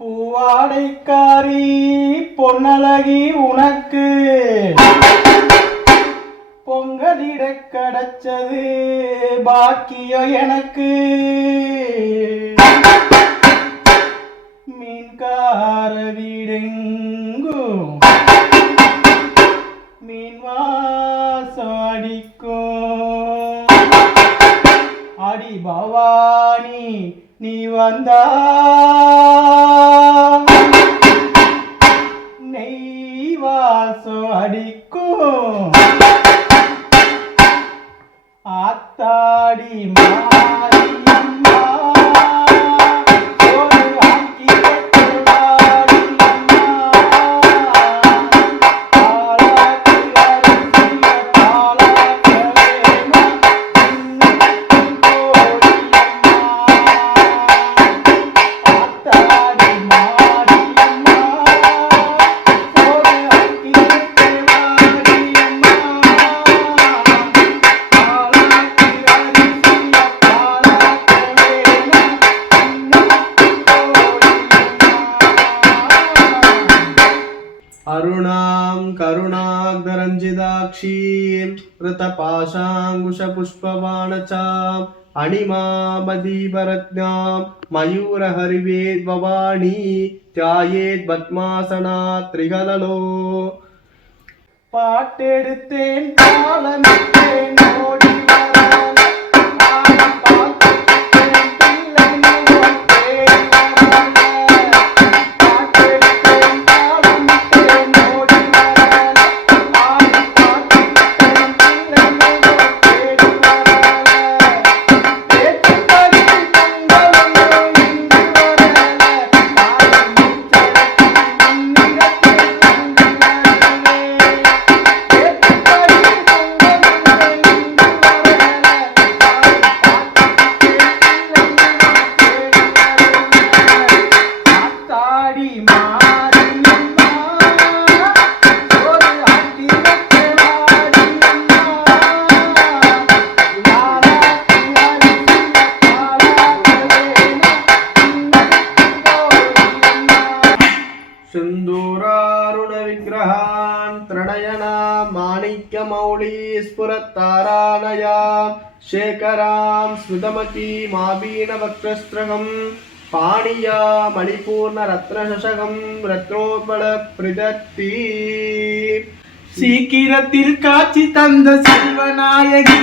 பூவாடைக்காரி பொன்னழகி உனக்கு. பொங்கலிட கிடைச்சது பாக்கியோ எனக்கு. மீன்கார வீடெங்கும் மீன் வாசம் அடிக்கும் அடி பவானி நீ வந்தா நெய் வாசம் அடிக்கும் ஆத்தாடி అరుణాం కరుణాగ్రరంజిదాక్షీం ఋతపాశాంకుశపుష్పవాణచాం అణిమామదీపరజ్ఞాం మయూరహరివేద్భవాణీ ధ్యాయేద్ పద్మాసనా త్రిగలలో பாட்டெடுத்தேன் பாலமிட்டேன் ಸಿಂಧೂರಾರುಣ ವಿಗ್ರಹಾನ್ ತ್ರಣಯನ ಮಾಣಿಕ್ಯ ಮೌಳಿ ಸ್ಫುರತ್ತಾರಾಣಯ ಶೇಖರಾಂ ಸ್ಮೃತಮತಿ ಮಾಬೀನ ವಕ್ರಸ್ತ್ರಗಂ ಪಾಣಿಯ ಮಣಿಪೂರ್ಣ ரத்னசகம் ரத்னோபல பிரதத்தி சீக்கிரத்தில் காட்சி தந்த செல்வநாயகி